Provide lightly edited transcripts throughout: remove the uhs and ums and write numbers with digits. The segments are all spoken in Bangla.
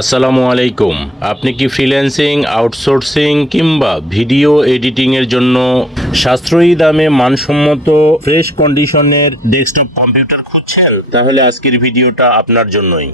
আসসালামু আলাইকুম। আপনি কি ফ্রিল্যান্সিং, আউটসোর্সিং কিংবা ভিডিও এডিটিং এর জন্য সাশ্রয়ী দামে মানসম্মত ফ্রেশ কন্ডিশনের ডেস্কটপ কম্পিউটার খুঁজছেন? তাহলে আজকের ভিডিওটা আপনার জন্যই।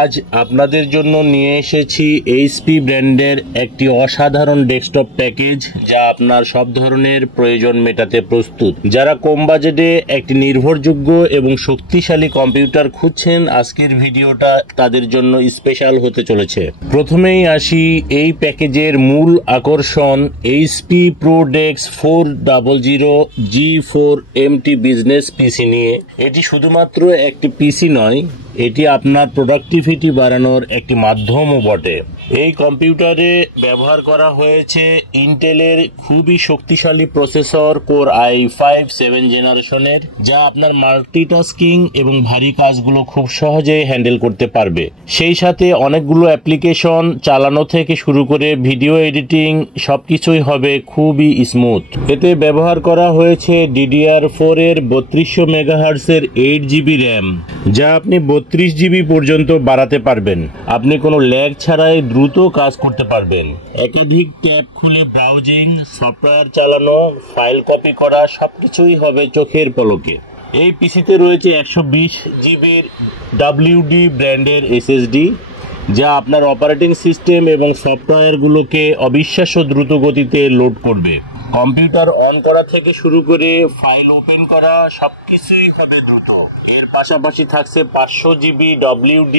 আজ আপনাদের জন্য নিয়ে এসেছি এইচপি ব্র্যান্ডের একটি অসাধারণ ডেস্কটপ প্যাকেজ, যা আপনার সব ধরনের প্রয়োজন মেটাতে প্রস্তুত। যারা কম বাজেটে একটি নির্ভরযোগ্য এবং শক্তিশালী কম্পিউটার খুঁজছেন, আজকের ভিডিওটা তাদের জন্য স্পেশাল হতে চলেছে। প্রথমেই আসি এই প্যাকেজের মূল আকর্ষণ, এইচপি প্রোডেক্স 400 G4 MT বিজনেস পিসি নিয়ে। এটি শুধুমাত্র একটি পিসি নয়, এটি আপনার প্রোডাক্টিভিটি বাড়ানোর একটি মাধ্যমও বটে। এই কম্পিউটারে ব্যবহার করা হয়েছে ইন্টেলের খুবই শক্তিশালী প্রসেসর কোর i5 7 জেনারেশনের, যা আপনার মাল্টিটাস্কিং এবং ভারী কাজগুলো খুব সহজেই হ্যান্ডেল করতে পারবে। সেই সাথে অনেকগুলো অ্যাপ্লিকেশন চালানো থেকে শুরু করে ভিডিও এডিটিং সবকিছুই হবে খুবই স্মুথ। এতে ব্যবহার করা হয়েছে DDR4 এর 3200 মেগাহার্টজ এর 8GB র্যাম, যা আপনি 32GB পর্যন্ত বাড়াতে পারবেন। আপনি কোনো ল্যাগ ছাড়াই দ্রুত কাজ করতে পারবেন। একাধিক ট্যাব খুলে ব্রাউজিং, সফটওয়্যার চালানো, ফাইল কপি করা সবকিছুই হবে চোখের পলকে। এই পিসিতে রয়েছে 120GB WD ব্র্যান্ডের SSD, যা আপনার অপারেটিং সিস্টেম এবং সফটওয়্যারগুলোকে অবিশ্বাস্য দ্রুত গতিতে লোড করবে। কম্পিউটার অন করা থেকে শুরু করে ফাইল ওপেন করা সবকিছুই হবে দ্রুত। এর পাশাপাশি থাকছে 500GB WD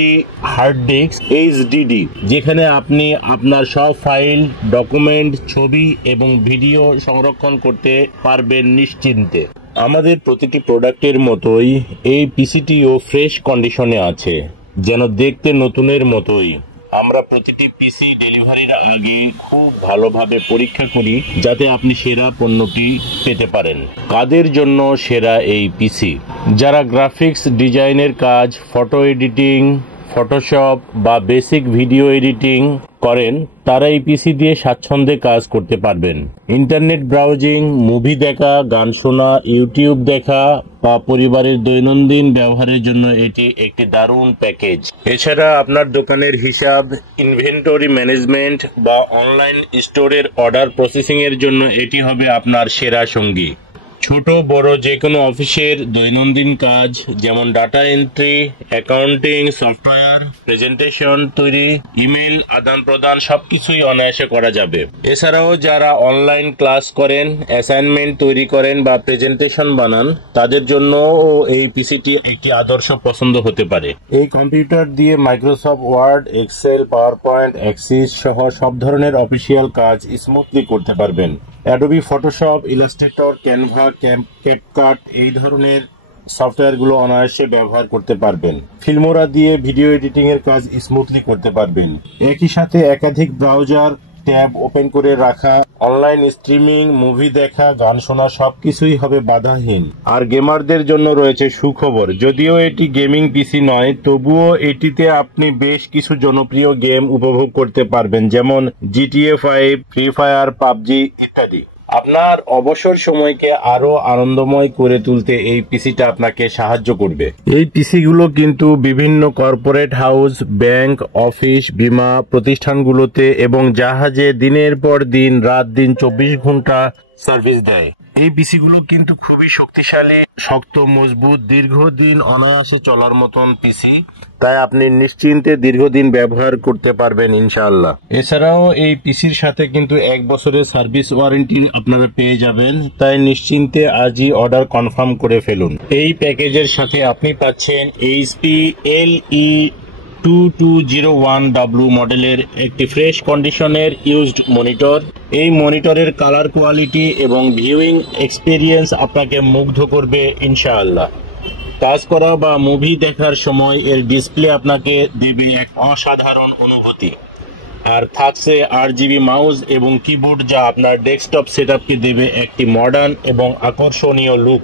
hard disk HDD, যেখানে আপনি আপনার সব ফাইল, ডকুমেন্ট, ছবি এবং ভিডিও সংরক্ষণ করতে পারবেন নিশ্চিন্তে। আমাদের প্রতিটি প্রোডাক্টের মতোই এই পিসিটিও ফ্রেশ কন্ডিশনে আছে, যেন দেখতে নতুনের মতোই। আমরা প্রতিটি পিসি ডেলিভারির আগে খুব ভালোভাবে পরীক্ষা করি, যাতে আপনি সেরা পণ্যটি পেতে পারেন। কাদের জন্য সেরা এই পিসি? যারা গ্রাফিক্স ডিজাইনের কাজ, ফটো এডিটিং, ফটোশপ বা বেসিক ভিডিও এডিটিং করেন, তারা এই পিসি দিয়ে স্বাচ্ছন্দ্যে কাজ করতে পারবেন। ইন্টারনেট ব্রাউজিং, মুভি দেখা, গান শোনা, ইউটিউব দেখা বা পরিবারের দৈনন্দিন ব্যবহারের জন্য এটি একটি দারুণ প্যাকেজ। এছাড়া আপনার দোকানের হিসাব, ইনভেন্টরি ম্যানেজমেন্ট বা অনলাইন স্টোরের অর্ডার প্রসেসিং এর জন্য এটি হবে আপনার সেরা সঙ্গী। ছোট বড় যে কোনো অফিসের দৈনন্দিন কাজ, যেমন data entry, accounting, software, presentation তৈরি, ইমেল আদান প্রদান সবকিছুই অনায়াসে করা যাবে। এছাড়াও যারা অনলাইন ক্লাস করেন, অ্যাসাইনমেন্ট তৈরি করেন বা প্রেজেন্টেশন বানান, তাদের জন্যও এই পিসিটি একটি আদর্শ পছন্দ হতে পারে। এই কম্পিউটার দিয়ে Microsoft Word, Excel, PowerPoint, Access সহ সব ধরনের অফিসিয়াল কাজ স্মুথলি করতে পারবেন। Adobe Photoshop, Illustrator, Canva, CapCut এই ধরনের সফটওয়্যারগুলো অনায়াসে ব্যবহার করতে পারবেন। ফিল্মোরা দিয়ে ভিডিও এডিটিং এর কাজ স্মুথলি করতে পারবেন। একই সাথে একাধিক ব্রাউজার ট্যাব ওপেন করে রাখা, অনলাইন স্ট্রিমিং, মুভি দেখা, গান শোনা সবকিছুই হবে বাধাহীন। আর গেমারদের জন্য রয়েছে সুখবর। যদিও এটি গেমিং পিসি নয়, তবুও এটিতে আপনি বেশ কিছু জনপ্রিয় গেম উপভোগ করতে পারবেন, যেমন GTA 5, ফ্রি ফায়ার, পাবজি ইত্যাদি। আপনার অবসর সময়কে আরো আনন্দময় করে তুলতে এই পিসিটা আপনাকে সাহায্য করবে। এই পিসিগুলো কিন্তু বিভিন্ন কর্পোরেট হাউস, ব্যাংক, অফিস, বীমা প্রতিষ্ঠানগুলোতে এবং জাহাজে দিনের পর দিন, রাত দিন 24 ঘন্টা সার্ভিস দেয়। এই পিসিগুলো কিন্তু খুবই শক্তিশালী, শক্ত, মজবুত, দীর্ঘদিন অনায়াসে চলার মতন পিসি। তাই আপনি নিশ্চিন্তে দীর্ঘদিন ব্যবহার করতে পারবেন ইনশাআল্লাহ। এছাড়াও এই পিসির সাথে কিন্তু 1 বছরের সার্ভিস ওয়ারেন্টি আপনারা পেয়ে যাবেন। তাই নিশ্চিন্তে আজই অর্ডার কনফার্ম করে ফেলুন। এই প্যাকেজের সাথে আপনি পাচ্ছেন এইচপি LE2201W মডেলের একটি ফ্রেশ কন্ডিশনের ইউজড মনিটর। এই মনিটরের কালার কোয়ালিটি এবং ভিউইং এক্সপিরিয়েন্স আপনাকে মুগ্ধ করবে ইনশাআল্লাহ। কাজ করা বা মুভি দেখার সময় এর ডিসপ্লে আপনাকে দেবে এক অসাধারণ অনুভূতি। আর থাকছে RGB মাউস এবং কিবোর্ড, যা আপনার ডেস্কটপ সেটআপকে দেবে একটি মডার্ন এবং আকর্ষণীয় লুক।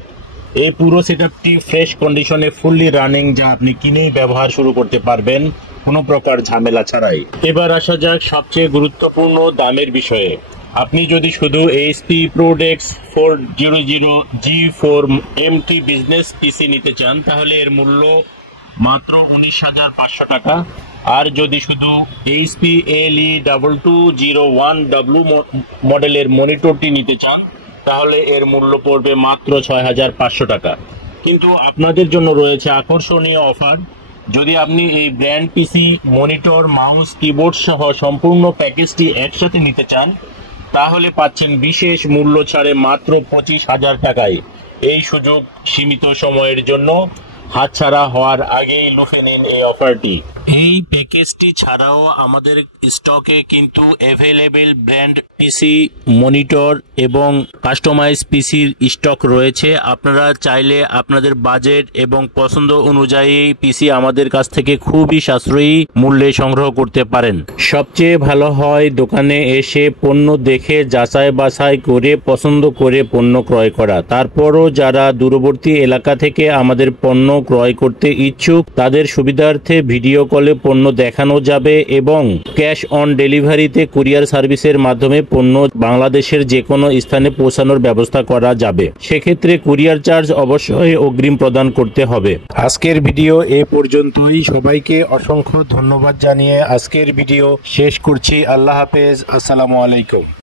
এই পুরো সেটআপটি ফ্রেশ কন্ডিশনে ফুললি রানিং, যা আপনি কিনেই ব্যবহার শুরু করতে পারবেন কোনো প্রকার ঝামেলা ছাড়াই। এবার আসা যাক সবচেয়ে গুরুত্বপূর্ণ দামের বিষয়ে। আপনি যদি শুধু এইচপি প্রোডেক্স 400 G4 MT বিজনেস পিসি নিতে চান, তাহলে এর মূল্য মাত্র 19,500 টাকা। আর যদি শুধু HP LE2201W মডেলের মনিটরটি নিতে চান তাহলে এর মূল্য পড়বে মাত্র 6500 টাকা। কিন্তু আপনাদের জন্য রয়েছে আকর্ষণীয় অফার। যদি আপনি এই ব্র্যান্ড পিসি, মনিটর, মাউস, কিবোর্ড সহ সম্পূর্ণ প্যাকেজটি একসাথে নিতে চান তাহলে পাচ্ছেন বিশেষ মূল্য ছাড়ে মাত্র 25,000 টাকায়। এই সুযোগ সীমিত সময়ের জন্য, হাতছাড়া হওয়ার আগেই লুফে নিন এই অফারটি। এই প্যাকেজটি ছাড়াও আমাদের স্টকে কিন্তু অ্যাভেলেবেল ব্র্যান্ড পিসি, মনিটর এবং কাস্টমাইজ পিসির স্টক রয়েছে। আপনারা চাইলে আপনাদের বাজেট এবং পছন্দ অনুযায়ী পিসি আমাদের কাছ থেকে খুবই সাশ্রয়ী মূল্যে সংগ্রহ করতে পারেন। সবচেয়ে ভালো হয় দোকানে এসে পণ্য দেখে যাচাই বাছাই করে পছন্দ করে পণ্য ক্রয় করা। তারপরও যারা দূরবর্তী এলাকা থেকে আমাদের পণ্য ক্রয় করতে ইচ্ছুক তাদের সুবিধার্থে ভিডিও কলে পণ্য দেখানো যাবে এবং ক্যাশ অন ডেলিভারিতে কুরিয়ার সার্ভিসের মাধ্যমে পণ্য বাংলাদেশের যে কোনো স্থানে পৌঁছানোর ব্যবস্থা করা যাবে। সেক্ষেত্রে কুরিয়ার চার্জ অবশ্যই অগ্রিম প্রদান করতে হবে। আজকের ভিডিও এ পর্যন্তই। সবাইকে অসংখ্য ধন্যবাদ জানিয়ে আজকের ভিডিও শেষ করছি। আল্লাহ হাফেজ। আসসালামু আলাইকুম।